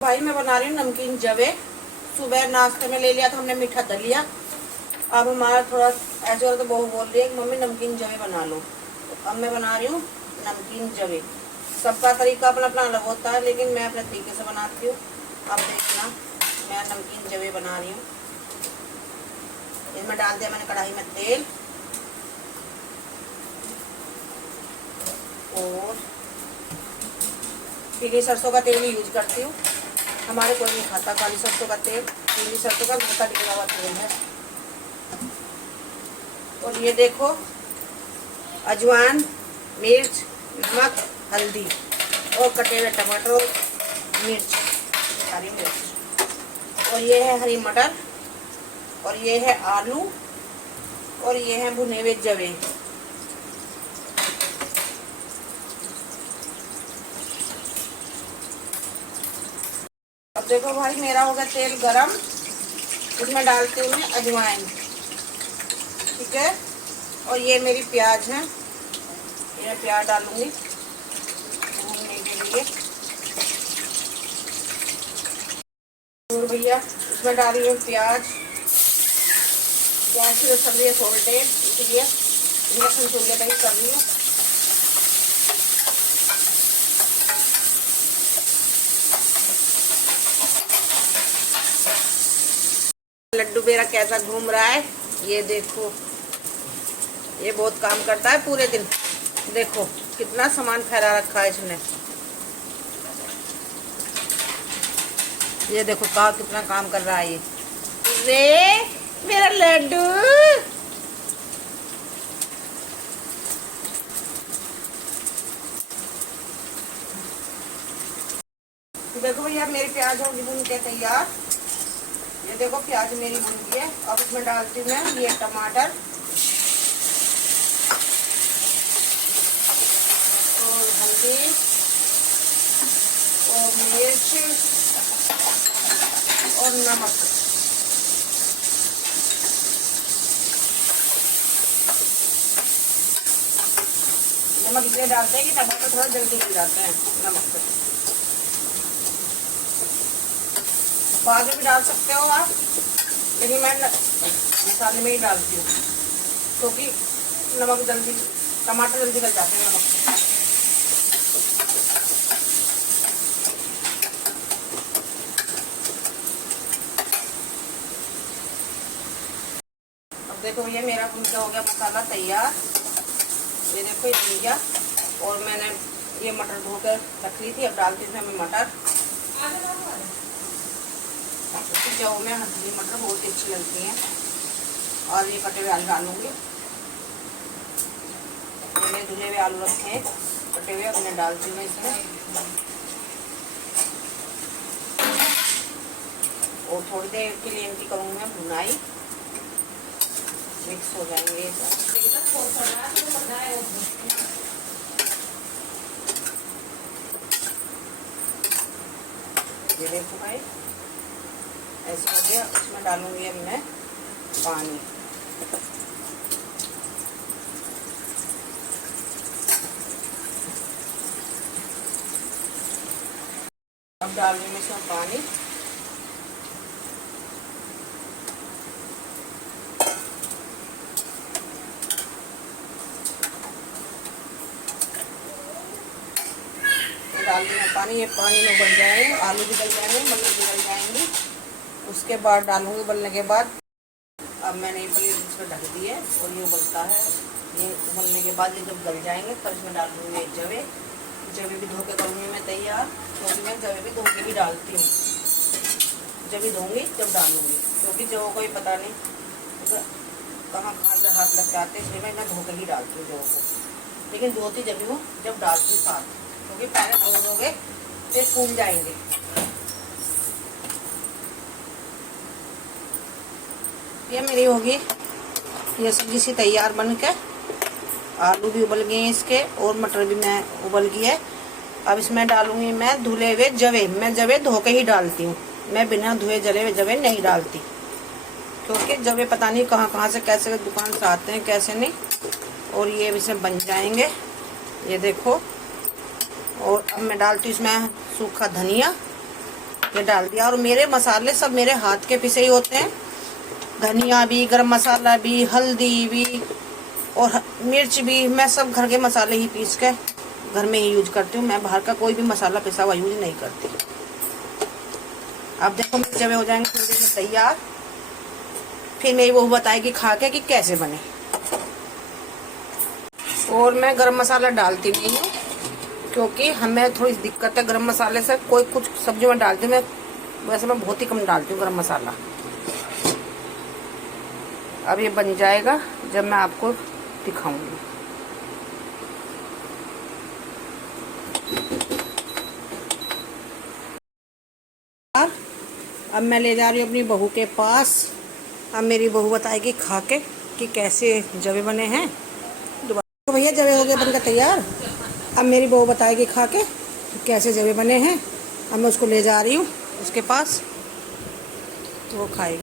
भाई मैं बना रही हूँ नमकीन जवे। सुबह नाश्ते में ले लिया था हमने मीठा दलिया। अब हमारा थोड़ा ऐसे हो तो बहू बोल रही है कि मम्मी नमकीन जवे बना लो। तो अब मैं बना रही हूँ नमकीन जवे। सबका तरीका अपना अपना अलग होता है, लेकिन मैं अपने तरीके से बनाती हूँ। अब देखना, मैं नमकीन जवे बना रही हूँ। इसमें डाल दिया मैंने कढ़ाई में तेल और पीली सरसों का तेल यूज करती हूँ। हमारे कोई नहीं खाता काली सरसों का तेल, पीली सरसों का मोटा निकला हुआ तेल है। और ये देखो अजवाइन, मिर्च, नमक, हल्दी और कटे हुए टमाटर और मिर्च, हरी मिर्च। और ये है हरी मटर और ये है आलू और ये है भुने हुए जवे। अब देखो भाई मेरा हो गया तेल गरम, इसमें डालती हूँ मैं अजवाइन, ठीक है। और ये मेरी प्याज है, ये प्याज डालूंगी भूनने के लिए। और भैया इसमें डाल रही हूँ प्याज। गैस की चल रही है सोल्टेज, इसलिए इंडक्शन चूल्हे पर कर रही हूँ। लड्डू मेरा कैसा घूम रहा है, ये देखो। ये बहुत काम करता है पूरे दिन। देखो कितना सामान फैला रखा है इसने। ये देखो कहा कितना काम कर रहा है ये। रे मेरा लड्डू, देखो भैया मेरी प्याज होगी भून के तैयार। ये देखो प्याज मेरी भून गई है। अब इसमें डालती हूँ मैं ये टमाटर और हल्दी और मिर्च और नमक। नमक इसलिए डालते हैं कि टमाटर थोड़ा जल्दी गल जाते हैं नमक से। बाद में भी डाल सकते हो आप, लेकिन मैं मसाले में ही डालती हूँ क्योंकि नमक जल्दी, टमाटर जल्दी गल जाते हैं नमक से। अब देखो ये मेरा भुनका हो गया मसाला तैयार। ये देखो ये भुन गया। और मैंने ये मटर धो कर रख ली थी, अब डालती थी मैं मटर। जौ में हरी मटर बहुत अच्छी लगती हैं। और ये कटे हुए आलू डालूंगी। मैंने धुले हुए आलू रखे हैं कटे हुए, उन्हें डालती हूँ इसमें। और थोड़ी देर के लिए इनकी करूँगी मैं भुनाई, मिक्स हो जाएंगे ये सब। ये देखो भाई ऐसे हो गया। इसमें डालूंगी अब मैं पानी। अब डाल दूंगी इसमें पानी। डाल दूंगा पानी। ये पानी में उबल जाएंगे, आलू भी गल जाएंगे, मटर भी गल जाएंगी। उसके बाद डालूंगी उबलने के बाद। अब मैंने ये पनीर इसमें ढक दी है और ये उबलता है। ये उबलने के बाद ये जब गल जाएंगे तब इसमें डाल दूंगी जवे। जवे भी धो के करूँगी मैं तैयार, क्योंकि मैं जवे भी धो के भी डालती हूँ। जब भी धोंगी जब डालूंगी, क्योंकि जव को ही पता नहीं कहाँ से हाथ लग जाते, इसलिए मैं धो के ही डालती हूँ जव को। लेकिन धोती जब हूँ जब डालती हूँ साथ, क्योंकि पहले धो दोगे फिर फूल जाएंगे। ये मेरी होगी ये सब्जी सी तैयार बन के। आलू भी उबल गए हैं इसके और मटर भी मैं उबल गई है। अब इसमें डालूंगी मैं धुले हुए जवे। मैं जवे धो के ही डालती हूँ, मैं बिना धुए जले हुए जवे नहीं डालती, क्योंकि जवे पता नहीं कहाँ कहाँ से कैसे दुकान से आते हैं कैसे नहीं। और ये इसमें बन जाएंगे, ये देखो। और अब मैं डालती हूँ इसमें सूखा धनिया ये डाल दिया। और मेरे मसाले सब मेरे हाथ के पिसे ही होते हैं, धनिया भी, गरम मसाला भी, हल्दी भी और मिर्च भी। मैं सब घर के मसाले ही पीस के घर में ही यूज करती हूँ। मैं बाहर का कोई भी मसाला पिसा हुआ यूज नहीं करती। अब देखो मेरे जवे हो जाएंगे थोड़ी देर में तैयार, फिर मेरी बहू बताएगी खा के कि कैसे बने। और मैं गरम मसाला डालती नहीं हूँ क्योंकि हमें थोड़ी दिक्कत है गरम मसाले से। कोई कुछ सब्जी में डालती हूँ मैं, वैसे मैं बहुत ही कम डालती हूँ गरम मसाला। अब ये बन जाएगा जब मैं आपको दिखाऊंगी। अब मैं ले जा रही हूँ अपनी बहू के पास। अब मेरी बहू बताएगी खा के कि कैसे जवे बने हैं। दोबारा भैया जवे हो गए बनकर तैयार। अब मेरी बहू बताएगी खा के कि कैसे जवे बने हैं। अब मैं उसको ले जा रही हूँ उसके पास, तो वो खाएगी।